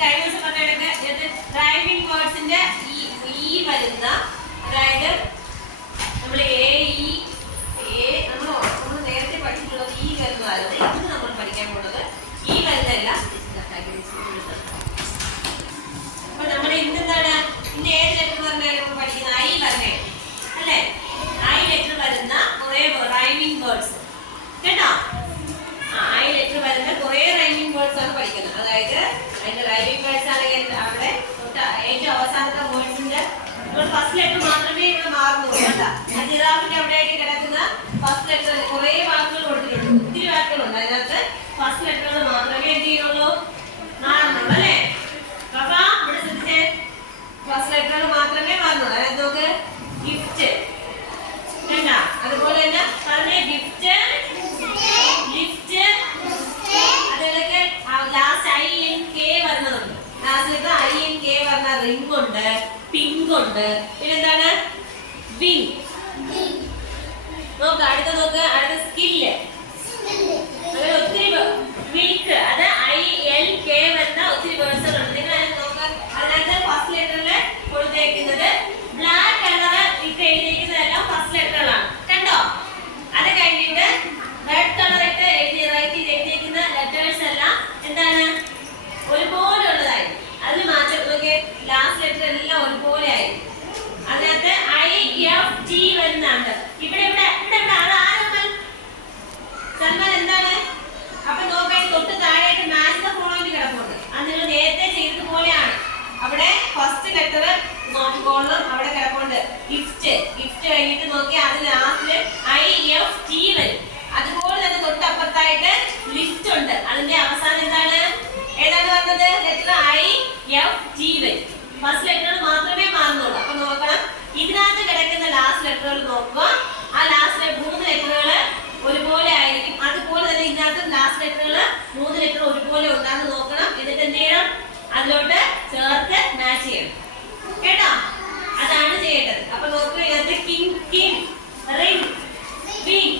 കഴിഞ്ഞ ദിവസം പറഞ്ഞ ഡ്രൈവിംഗ് വേർഡ്സിന്റെ ഈ വരുന്ന, അതായത് നമ്മൾ നമ്മൾ നേരത്തെ പഠിച്ചിട്ടുള്ളത് ഈ വരുന്നതായിരുന്നു. ഇത് നമ്മൾ പഠിക്കാൻ പോകുന്നത് ഈ വരുന്നതല്ല. അപ്പൊ നമ്മൾ ഇന്നെന്താണ്, ഇന്ന് ഏത് ലെറ്റർ പറഞ്ഞാൽ നമ്മൾ പഠിക്കുന്നത്? ഐ വരണേ അല്ലേ? ഐ ലെറ്റർ വരുന്ന കുറെ റൈമിംഗ് വേർഡ്സ് കേട്ടോ. ഐ ലെറ്റർ വരുന്ന കുറെ റൈമിംഗ് വേർഡ്സ് ആണ് പഠിക്കുന്നത്. അതായത് അതിന്റെ റൈമിംഗ് വേർഡ്സ് ആണെങ്കിൽ അവിടെ ഏറ്റവും അവസാനത്തെ വേർഡ്സിന്റെ ഫസ്റ്റ് ലെറ്റർ മാത്രമേ ഇവിടെ മാറുന്നുള്ളൂ കേട്ടോ. ആ ജിറാഫിന്റെ അവിടെയായിട്ട് കിടക്കുന്ന ഫസ്റ്റ് ലെറ്റർ കുറെ വാക്കുകൾ കൊടുത്തിട്ടുണ്ട്, ഒത്തിരി വാക്കുകളുണ്ട്. അതിനകത്ത് ഫസ്റ്റ് ലെറ്ററുകൾ മാത്രമേ എന്ത് ചെയ്യുന്നുള്ളൂ, മാറുന്നുള്ളൂ അല്ലേ? അപ്പൊ ഇവിടെ ശ്രദ്ധിച്ചേ, ഫസ്റ്റ് ലെറ്ററുകൾ മാത്രമേ മാറുന്നുള്ളൂ. അതായത് നമുക്ക് ഗിഫ്റ്റ് വേണ്ട, അതുപോലെ തന്നെ പറഞ്ഞ ഗിഫ്റ്റ്, ലിഫ്റ്റ്, അതിലൊക്കെ ലാസ്റ്റ് INK വരുന്നതുണ്ട്. ലാസ്റ്റ് INK പറഞ്ഞ റിംഗ് ഉണ്ട്, പിങ്ക് ഉണ്ട്, പിന്നെന്താണ് വിങ്. നോക്ക് അടുത്ത, നോക്ക് അടുത്ത സ്കില്ല്, അങ്ങനെ ഒത്തിരി മിൽക്ക്, അത് ILK വരുന്ന ഒത്തിരി വേർഡ്സുകൾ ഉണ്ട്. നിങ്ങൾ നോക്ക്, അതിനകത്ത് ഫസ്റ്റ് ലെറ്ററിൽ കൊടുത്തേക്കുന്നത് ബ്ലാക്ക് കളർ ഇട്ട് എഴുതിയിരിക്കുന്നതെല്ലാം ഫസ്റ്റ് ലെറ്ററുകളാണ് കണ്ടോ. അത് കഴിഞ്ഞിട്ട് റെഡ് കളർ ഇട്ട് എഴുതിയിരിക്കുന്ന ലെറ്റേഴ്സ് എല്ലാം എന്താണ്, ഒരുപോലെ ഉള്ളതായിരിക്കും. അതിൽ മാറ്റം നോക്കിയേ, ലാസ്റ്റ് ലെറ്റർ എല്ലാം ഒരുപോലെ ആയിരിക്കും. അതിനകത്ത് IFT വരുന്നുണ്ട്. ഇവിടെ ഇവിടെ ഇവിടെ ഇവിടെ അത് ആരമ്മൻ സൽമാൻ എന്താണ്? അപ്പൊ നോക്കാൻ തൊട്ട് താഴെയായിട്ട് മാച്ച് ദ ഫോളോയിങ് കിടപ്പുണ്ട്. അത് നിങ്ങൾ നേരത്തെ ചെയ്തതുപോലെയാണ്. അവിടെ ഫസ്റ്റ് ലെറ്റർ നോക്കിക്കോളണം, അവിടെ കിടപ്പുണ്ട് ഗിഫ്റ്റ്. ഗിഫ്റ്റ് കഴിഞ്ഞിട്ട് നോക്കിയാൽ അത് ലാസ്റ്റില് IFT വരും. അതുപോലെ തന്നെ തൊട്ടപ്പുറത്തായിട്ട് ലിഫ്റ്റ് ഉണ്ട്. അതിന്റെ അവസാനം എന്താണ്, ഏതാണ് പറഞ്ഞത്? ലെറ്റർ IFT വരും. ഫസ്റ്റ് ലെറ്റർ മാത്രമേ മാറുന്നുള്ളൂ. അപ്പൊ നോക്കണം, ഇതിനകത്ത് കിടക്കുന്ന ലാസ്റ്റ് ലെറ്ററുകൾ നോക്കുക. ആ ലാസ്റ്റ് 3 ലെറ്ററുകൾ ഒരുപോലെ ആയിരിക്കും. അതുപോലെ തന്നെ ഇതിനകത്ത് ലാസ്റ്റ് ലെറ്ററുകൾ 3 ലെറ്റർ ഒരുപോലെ ഉണ്ടാന്ന് നോക്കണം. എന്നിട്ട് എന്ത് ചെയ്യണം, അതിലോട്ട് ചേർത്ത് മാച്ച് ചെയ്യണം കേട്ടോ. അതാണ് ചെയ്യേണ്ടത്. അപ്പൊ നോക്കുക, ഇതിനകത്ത് king, king, ring, wing,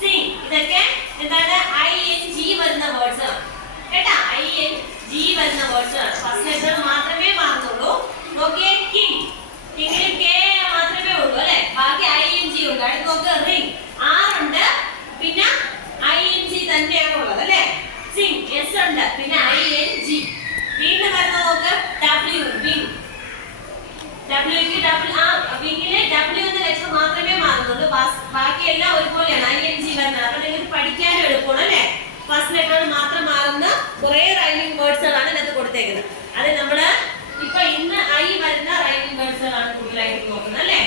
Singh, ഇതൊക്കെ എന്താണ് ING വരുന്ന വേർഡ്സ് ആണ് കേട്ടോ. ING വരുന്ന വേർഡ്സ് ആണ്. ഫസ്റ്റ് ലെറ്റർ മാത്രമേ മാറുന്നുള്ളൂ. നോക്കിയേ, കിങ്, കിങ്ങിന് K മാത്രമേ ഉള്ളൂ അല്ലെ, ബാക്കി ING ഉണ്ട്. അടുത്ത് നോക്ക്, റിംഗ് 6 ഉണ്ട്, പിന്നെ ING തന്നെയാണ് ഉള്ളത് അല്ലെ. സിങ് S ഉണ്ട്, പിന്നെ ING. വീണ്ടും വരുന്ന നോക്ക്, W, വിങ്. വിങ്ങില് W എന്ന ലെറ്റർ മാത്രമേ മാറുന്നുള്ളൂ, ബാക്കിയെല്ലാം ഒരുപോലെയാണ് ING വരുന്നത്. അപ്പൊ നിങ്ങൾക്ക് പഠിക്കാനും എളുപ്പമാണ് അല്ലെ. ഫസ്റ്റ് ലെറ്റർ മാത്രം മാറുന്ന കുറെ റൈമിംഗ് വേർഡ്സുകളാണ് ഇതിനകത്ത് കൊടുത്തേക്കുന്നത്. അത് നമ്മള് ഇപ്പൊ ഇന്ന് ഐ വരുന്ന റൈമിംഗ് വേർഡ്സുകളാണ് കൂടുതലായിട്ട് നോക്കുന്നത് അല്ലെ.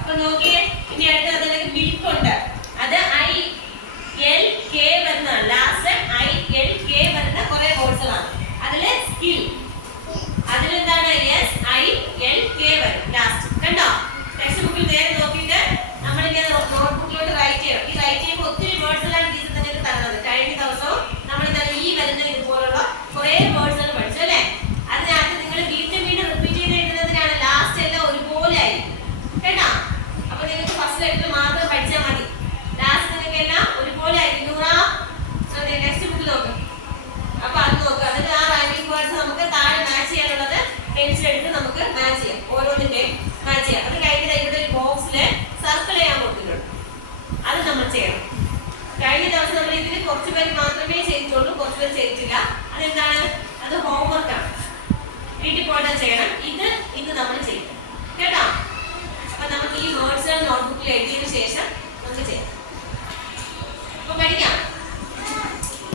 അപ്പൊ നോക്കിയേ, ഇനി അടുത്ത് അതിലേക്ക് മിൽക്ക് ഉണ്ട്. അത് ILK വരുന്നതാണ്. ലാസ്റ്റ് ILK വരുന്ന കുറെ വേർഡ്സുകളാണ്. അതില് സ്കിൽ, അതിലെന്താണ് SILK വരും ലാസ്റ്റ് കണ്ടോ. ടെക്സ്റ്റ് ബുക്കിൽ നേരെ നോക്കിയിട്ട് നമ്മളിങ്ങനെ നോട്ട്ബുക്കിലോട്ട് റൈറ്റ് ചെയ്യണം. ഈ റൈറ്റ് ചെയ്യുമ്പോൾ ഒത്തിരി വേർഡ്സുകളാണ് ടീച്ചർ നിങ്ങൾക്ക് തരുന്നത്. കഴിഞ്ഞ ദിവസവും നമ്മൾ ഈ വരുന്ന ഇതുപോലുള്ള കുറെ വേർഡ്സുകൾ പഠിച്ചു അല്ലെ. അതിനകത്ത് നിങ്ങൾ വീണ്ടും വീണ്ടും റിപ്പീറ്റ് ചെയ്ത് എഴുതുന്നതിനാണ് ലാസ്റ്റ് എല്ലാം ഒരുപോലെ ആയിരിക്കും കേട്ടോ. അപ്പൊ നിങ്ങൾക്ക് ഫസ്റ്റ് ലെറ്റർ മാത്രം പഠിച്ചാൽ മതി, ലാസ്റ്റ് നിങ്ങൾക്ക് എല്ലാം ഒരുപോലെ ആയിരിക്കും. ടെക്സ്റ്റ് ബുക്കിൽ നോക്കും. അപ്പൊ അത് നോക്കുക. എന്നിട്ട് ആ റൈമിംഗ് വേർഡ്സ് നമുക്ക് താഴെ മാച്ച് ചെയ്യാനുള്ളത് പെൻസിൽ എടുത്ത് നമുക്ക് മാച്ച് ചെയ്യാം, ഓരോന്നിന്റെയും മാച്ച് ചെയ്യാം. അത് കഴിഞ്ഞിട്ട് ഇവിടെ ഒരു ബോക്സില് സർക്കിൾ ചെയ്യാൻ കൊടുത്തിട്ടുണ്ട്, അത് നമ്മൾ ചെയ്യണം. കഴിഞ്ഞ ദിവസം നമ്മൾ ഇതിന് കുറച്ച് പേര് മാത്രമേ ചെയ്തിട്ടുള്ളൂ, കുറച്ച് പേര് ചെയ്തിട്ടില്ല. അതെന്താണ്, അത് ഹോംവർക്കാണ്, വീട്ടിൽ പോയിട്ട് ചെയ്യണം. ഇത് നമ്മൾ ചെയ്യും കേട്ടോ. അപ്പൊ നമുക്ക് ഈ വേർഡ്സുകൾ നോട്ട്ബുക്കിൽ എഴുതിയതിനു ശേഷം